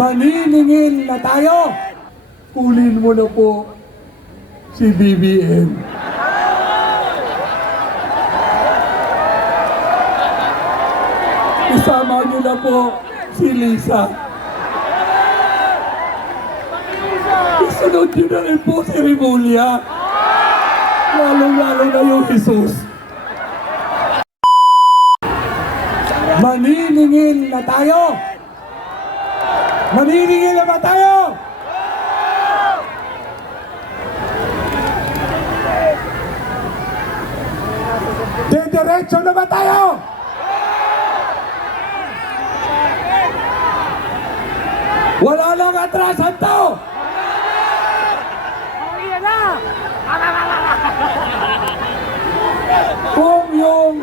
Maniningil na tayo. Kulin mo na po si BBM. Isama niyo na po si Lisa. Isunod niyo na rin po si Rimulya. Lalong-lalo na yung Jesus. Maniningil na tayo. Maniningil na ba tayo? Diretso na ba tayo? Wala lang atrasan to! Kung yung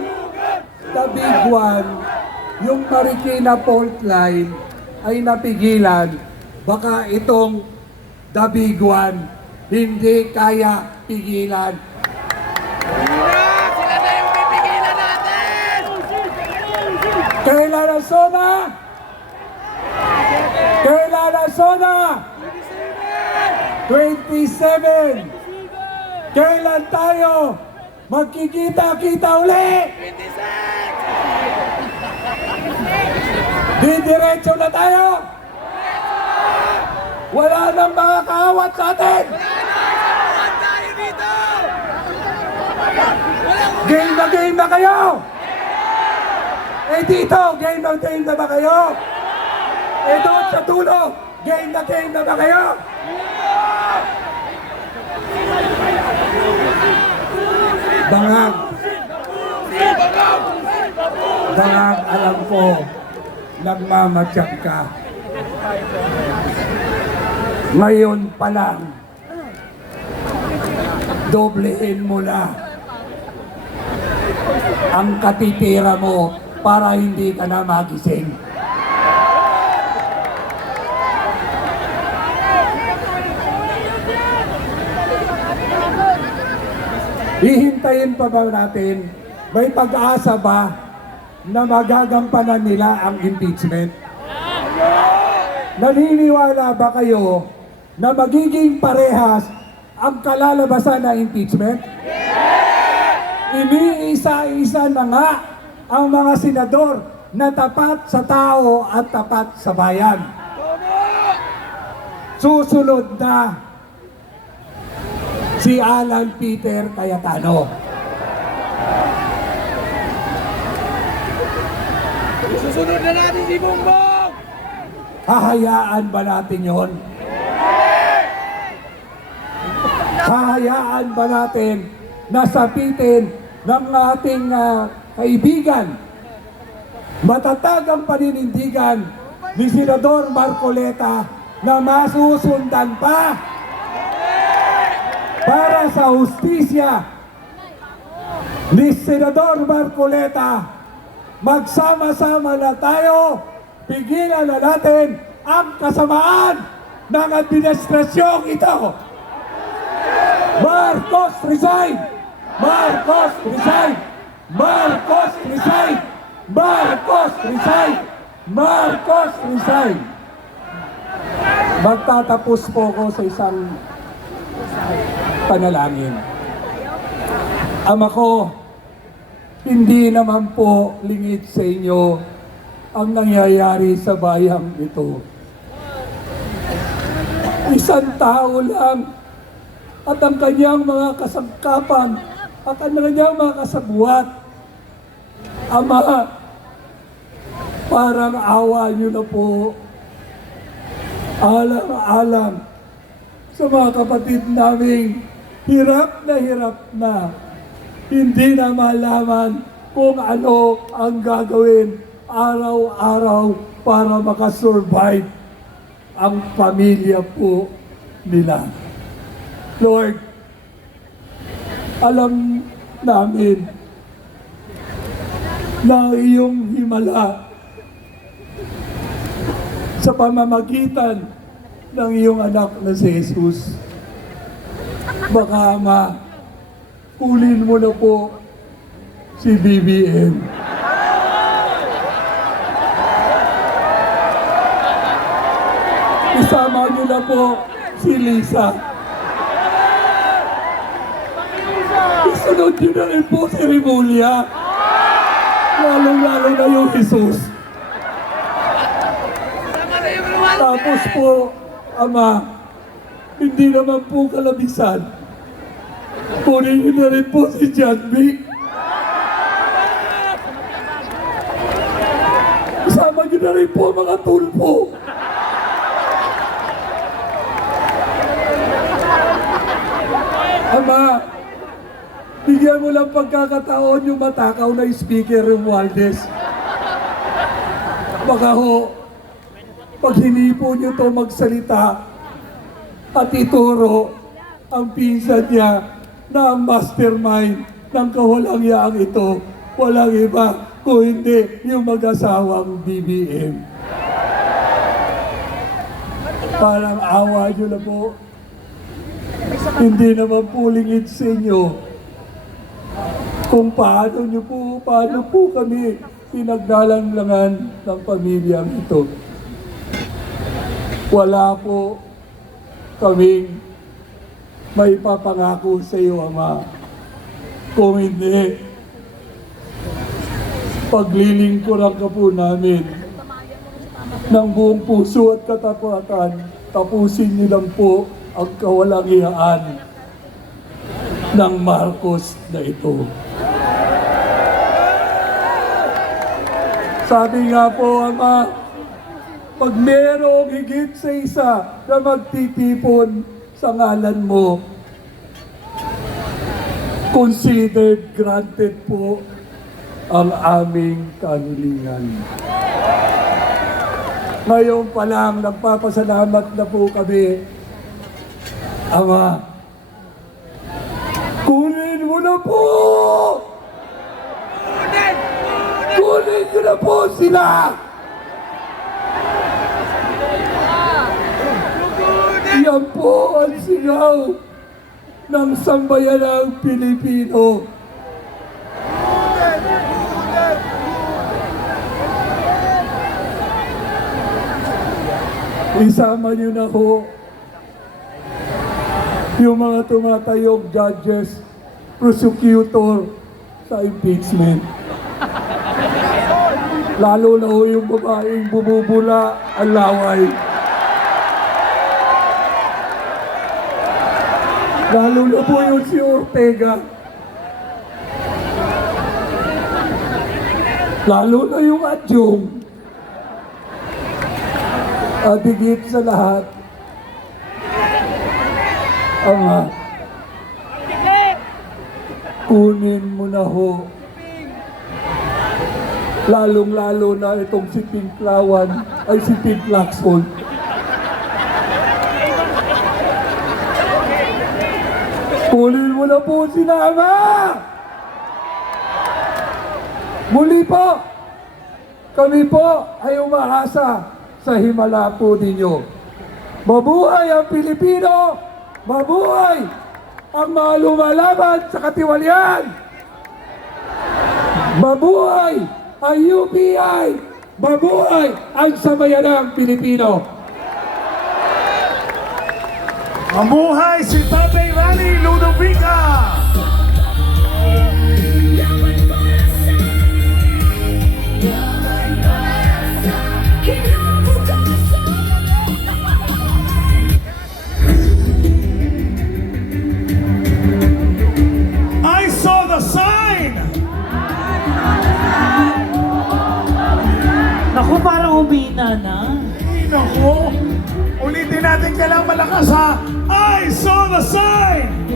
the big one, yung Marikina fault line ay napigilan, baka itong the big one hindi kaya pigilan. Sila na yung pipigilan natin! Kailan ang SONA? Kailan ang SONA? 27! Kailan tayo magkikita-kita uli? 26! Didiretso na tayo? Wala nang mga kaawat sa atin! Saan tayo dito? Game na kayo? Eh dito, game na ba kayo? Eh doon sa tulo, game na ba kayo? Bangag. Bangag, alam ko, nagmamatyak ka. Ngayon pa lang, doblehin mo na ang katitira mo para hindi ka na magising. Hihintayin pa ba natin? May pag-asa ba na magagampanan nila ang impeachment? Naniniwala ba kayo na magiging parehas ang kalalabasan ng impeachment? Iniisa-isa na nga ang mga senador na tapat sa tao at tapat sa bayan. Susunod na si Alan Peter Cayetano. Susunod na natin si Bongbong! Hahayaan ba natin yon? Hahayaan ba natin na sapitin ng ating kaibigan, matatag ang paninindigan ni Senador Marcoleta na masusundan pa para sa hustisya ni Senador Marcoleta? Magsama-sama na tayo, pigilan na natin ang kasamaan ng administrasyong ito. Marcos resign! Marcos resign! Marcos resign! Marcos resign! Marcos resign! Magtatapos po ko sa isang panalangin. Ama ko, hindi naman po lingid sa inyo ang nangyayari sa bayang ito. Isang tao lang at ang kanyang mga kasangkapan at ang kanyang mga kasabuat. Ama, parang awa niyo na po. Alang-alang sa mga kapatid naming hirap na hindi na malaman kung ano ang gagawin araw-araw para makasurvive ang pamilya po nila. Lord, alam namin na iyong himala sa pamamagitan ng iyong anak na si Jesus. Baka Ama, kulin mo na po si BBM. Isama niyo na po si Lisa. Isunod niyo na rin po si Rimulya. Lalong-lalo na yung Jesus. Sama na yung Romualdez! Tapos po, Ama, hindi naman po kalabisan. Kunin niyo na rin po si John Vic. Isama niyo na rin po mga tulpo. Ama, bigyan mo lang pagkakataon yung matakaw na speaker Romualdez. Baka ho, pag hinipo niyo to magsalita at ituro ang pinsan niya na ang mastermind ng kawalang-yaang ito, walang iba kung hindi yung mag-asawang BBM. Parang awa niyo na po. Hindi naman po lingid sa inyo kung paano po kami pinaglalanglangan ng pamilyang ito. Wala po kaming may papangako sa iyo, Ama. Kung hindi, paglilingkuran ka po namin ng buong puso at katapatan, tapusin niyo lang po ang kawalang-iyaan ng Marcos na ito. Sabi nga po, Ama, pag merong higit sa isa na magtitipon sa ngalan mo, considered granted po ang aming kahilingan. Ngayon pa lang, nagpapasalamat na po kami, Ama. Kunin mo na po! Kunin ko na po sila! Yan po ang sigaw ng sambayanang Pilipino. Isama niyo na ho yung mga tumatayong judges, prosecutor sa impeachment. Lalo na ho yung babaeng bumubula ang laway. Lalo na po yung si Ortega. Lalo na yung Adyong. At higit sa lahat, Ama, kunin mo na ho. Lalong-lalo na itong si Pinklawan, ay si Pink Lacson. Kunin mo na po sila, Ama! Muli po, kami po ay umaasa sa himala po ninyo. Mabuhay ang Pilipino! Mabuhay ang mga lumalaban sa katiwalian! Mabuhay ang UPI! Mabuhay ang sambayanang Pilipino! Mamuhay si Tatay Rani Ludovica! I saw the sign! Naku, parang humina na. Naku, ulitin natin kailang malakas ha. I saw the sign!